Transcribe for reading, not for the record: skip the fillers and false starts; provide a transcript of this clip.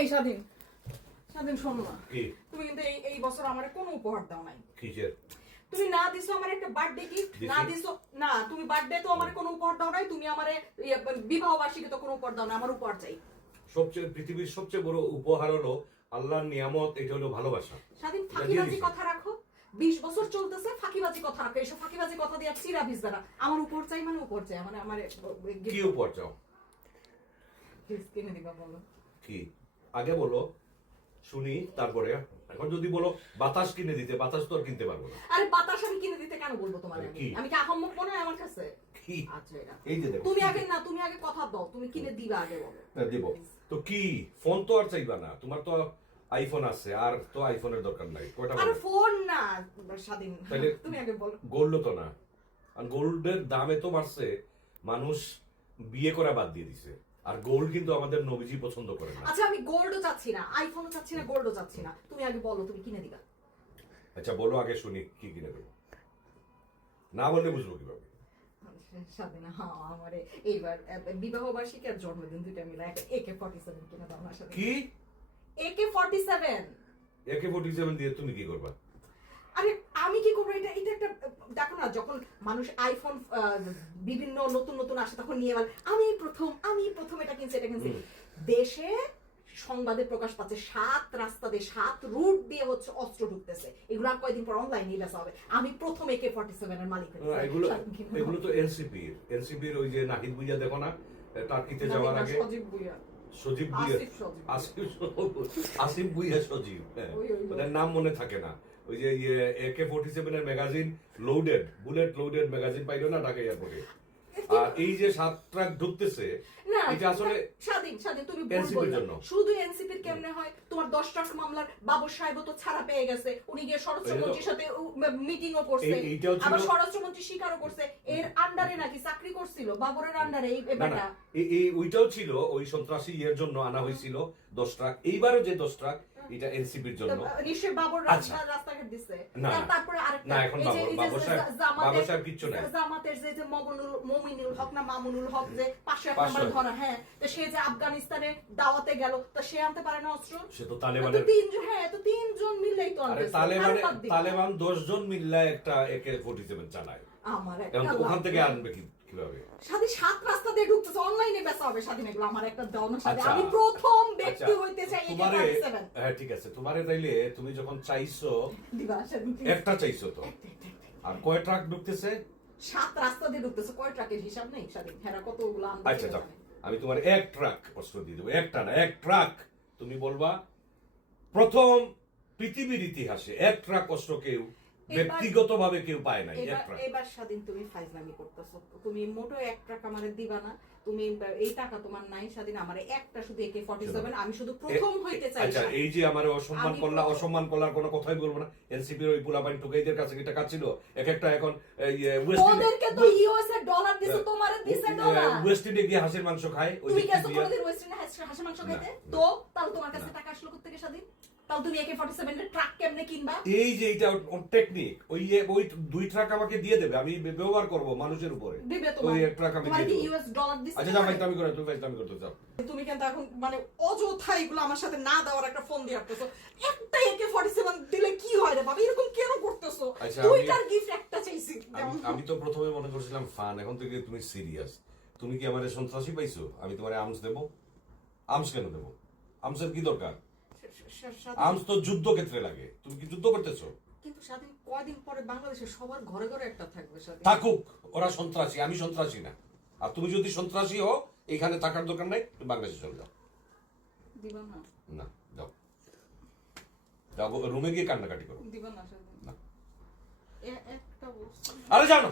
এই স্বাধীন স্বাধীন শোনো না, কি তুমি কিন্তু এই বছর আমারে কোনো উপহার দাও নাই। কিসের? তুমি না দিছো আমার একটা বার্থডে গিফট, না দিছো না, তুমি বার্থডে তো আমারে কোনো উপহার দাও নাই, তুমি আমারে বিবাহ বার্ষিকী তো কোনো উপহার দাও না, আমার উপহার চাই। সবচেয়ে পৃথিবীর সবচেয়ে বড় উপহার হলো আল্লাহর নিয়ামত, এটা হলো ভালোবাসা। স্বাধীন ফাঁকিবাজি কথা রাখো, 20 বছর চলতেছে ফাঁকিবাজি কথা রাখো, এসব ফাঁকিবাজি কথা দিয়ে চিরা ভিজবে না। আমার উপহার চাই মানে উপহার চাই, মানে আমার কি উপহার চাও? কিনে দিবা বলো। কি আগে বলো শুনি, তারপরে। এখন যদি বলো বাতাস কিনে দিতে, বাতাস তো আর কিনতে পারবো না। আরে বাতাস আমি কিনে দিতে কেন বলবো তোমার? কি? আমি কি আহম্মক মনে হয় আমার কাছে? কি আচ্ছা এটা এই যে দেখো, তুমি আগে না, তুমি আগে কথা দাও, তুমি কিনে দিবা আগে বলো। দিব তো কি? ফোন তো আর চাইবা না, তোমার তো আইফোন আছে, আর তো আইফোনের দরকার নাই। কয়টা আরে বলো? ফোন না স্বাধীন, তাহলে তুমি আগে বলো। গোল্ড তো না, আর গোল্ডের দাম এত বাড়ছে, মানুষ বিয়ে করা বাদ দিয়ে দিছে। আর গোল্ড কিন্তু আমাদের নবীজি পছন্দ করে না। আচ্ছা আমি গোল্ডও চাচ্ছি না, আইফোনও চাচ্ছি না, গোল্ডও চাচ্ছি না, তুমি আগে বলো তুমি কিনে দিবা। আচ্ছা বলো আগে শুনি, কি কিনে দেবো? না বললে বুঝবো কিভাবে? স্বাধীন হ্যাঁ, আমারে এইবার বিবাহ বার্ষিকী আর জন্মদিন দুইটা মিলে একটা AK-47 কিনে দাও না স্বাধীন। কি AK-47? AK-47 দিয়ে তুমি কি করবা? আরে আমি কি করবো? এটা এটা একটা দেখো না, যখন মানুষ আইফোন বিভিন্ন নতুন নতুন আসে তখন নিয়ে বলে আমি প্রথম এটা কিনছি এটা কিনছি। দেশে সংবাদে প্রকাশ পাচ্ছে 7 রাস্তা দিয়ে 7 রুট দিয়ে হচ্ছে অস্ত্র ঢুকতেছে, এগুলো আর কয়েকদিন পর অনলাইনে বেচা হবে। আমি প্রথম AK-47 এর মালিক হয়েছি। এগুলো তো এনসিপির ওই যে নাহিদ ভুইয়া দেখো না, টার্কিতে যাওয়ার আগে সজীব ভুইয়া, সজীব ভুইয়া, আসিফ ভুইয়া সজীব, হ্যাঁ ওদের নাম মনে থাকে না। ওই যে AK-47 এর magazine loaded, bullet loaded magazine পাইলো না ঢাকা এয়ারপোর্টে। আর এই যে 7 ট্রাক ঢুকতেছে, না এটা আসলে স্বাধীন তুমি ভুল এনসিপির বলছো। জন্য। শুধু এনসিপির কেমনে হয়? তোমার 10 ট্রাক মামলার বাবর সাহেব তো ছাড়া পেয়ে গেছে, উনি গিয়ে স্বরাষ্ট্রমন্ত্রীর সাথে মিটিংও করছে, আবার স্বরাষ্ট্রমন্ত্রী স্বীকারও করছে এর আন্ডারে নাকি চাকরি করছিল, বাবরের আন্ডারে। এই ব্যাপারটা এই ওইটাও ছিল, ওই সন্ত্রাসী এর জন্য আনা হয়েছিল 10 ট্রাক। এইবারও যে 10 ট্রাক, এটা এনসিপির জন্য। নিশ্চয় বাবর রাস্তাঘাট দিছে। তারপরে আরেকটা, না এখন বাবর সাহেব কিচ্ছু নাই। জামাতের যে মমিনুল হক না মামুনুল হক যে 501 নাম্বার ধরা, হ্যাঁ, তো সে যে আফগানিস্তানে দাওয়াতে গেল, তো সে আনতে পারে না অস্ত্র? সে তো তালেবানের তিনজন মিললেই তো আনতে। তালেবান 10 জন মিললে একটা AK-47 চালায়। আমার ওখান থেকে আনবে কিভাবে? স্বাধীন 7 রাস্তা দিয়ে ঢুকতেছে, অনলাইনে বেচা হবে স্বাধীন, এগুলো আমার একটা দাও না স্বাধীন। আমি প্রথম ব্যক্তি হইতে চাই AK-47। হ্যাঁ ঠিক আছে, তোমারে তাইলে তুমি যখন চাইছো দিবা স্বাধীন, একটা চাইছো তো, আর কয় ট্রাক ঢুকতেছে? 7 রাস্তা দিয়ে ঢুকতেছে, কয় ট্রাকের হিসাব নেই স্বাধীন, হেরা কতগুলো আনতে। আচ্ছা যাও, আমি তোমার 1 ট্রাক অস্ত্র দিয়ে দেবো, একটা না 1 ট্রাক। তুমি বলবা প্রথম পৃথিবীর ইতিহাসে 1 ট্রাক অস্ত্র কেউ ব্যক্তিগতভাবে কেউ পায় নাই। এবার স্বাধীন তুমি ফাইজলামি করতেছো, তুমি মোটো 1 টাকা আমারে দিবা না, তুমি এই টাকা তোমার নাই স্বাধীন, আমারে একটা শুধু AK-47, আমি শুধু প্রথম হইতে চাই। আচ্ছা এই যে আমারে অসম্মান করলার কোনো কথাই বলবো না। এনসিপির ওই পোলাপাইন টুকাইদের কাছে কি টাকা ছিল? এক একটা এখন ওদেরকে তো ইউএস এর ডলার দিছে, তোমারে দিছে ডলার। ওয়েস্ট ইন্ডিজে গিয়ে হাঁসের মাংস খায়, ওই তুমি কেন কোনদিন ওয়েস্ট ইন্ডিজে হাঁসের মাংস খাইতে? তো তাহলে তোমার কাছে টাকা আসলো কোথা থেকে স্বাধীন? তাহলে তুমি AK-47 এর ট্রাক কেমনে কিনবা? এই যে এটা টেকনিক, ওই 2 ট্রাক আমাকে দিয়ে দেবে, আমি ব্যবহার করব মানুষের উপরে। দিবে তোমার, ওই 1 ট্রাক আমি দিয়ে দেব। ইউএস ডলার দিছে। আচ্ছা যাও ভাই, তুমি করো, তুমি করতে যাও। তুমি কিন্তু এখন মানে অযথা এগুলো আমার সাথে না দেওয়ার একটা ফোন দিয়ে আসতেছো। একটা AK-47 দিলে কি হয় রে বাবা, এরকম কেন করতেছো? দুইটার গিফট একটা চাইছি। আমি তো প্রথমে মনে করছিলাম ফান, এখন থেকে তুমি সিরিয়াস। তুমি কি আমারে সন্ত্রাসী পাইছো? আমি তোমারে আর্মস দেব? আর্মস কেন দেব? আর্মসের কি দরকার? আর্মস তো যুদ্ধ ক্ষেত্রে লাগে, তুমি কি যুদ্ধ করতেছো? কিন্তু স্বাধীন কয়দিন পরে বাংলাদেশে সবার ঘরে ঘরে একটা থাকবে স্বাধীন। থাকুক, ওরা সন্ত্রাসী, আমি সন্ত্রাসী না। আর তুমি যদি সন্ত্রাসী হও, এখানে থাকার দরকার নাই, তুমি বাংলাদেশে চলে যাও। দিবা না? না যাও, যাও রুমে গিয়ে কান্নাকাটি করো। দিবা না স্বাধীন? না একটা বলছি, আরে যাও না।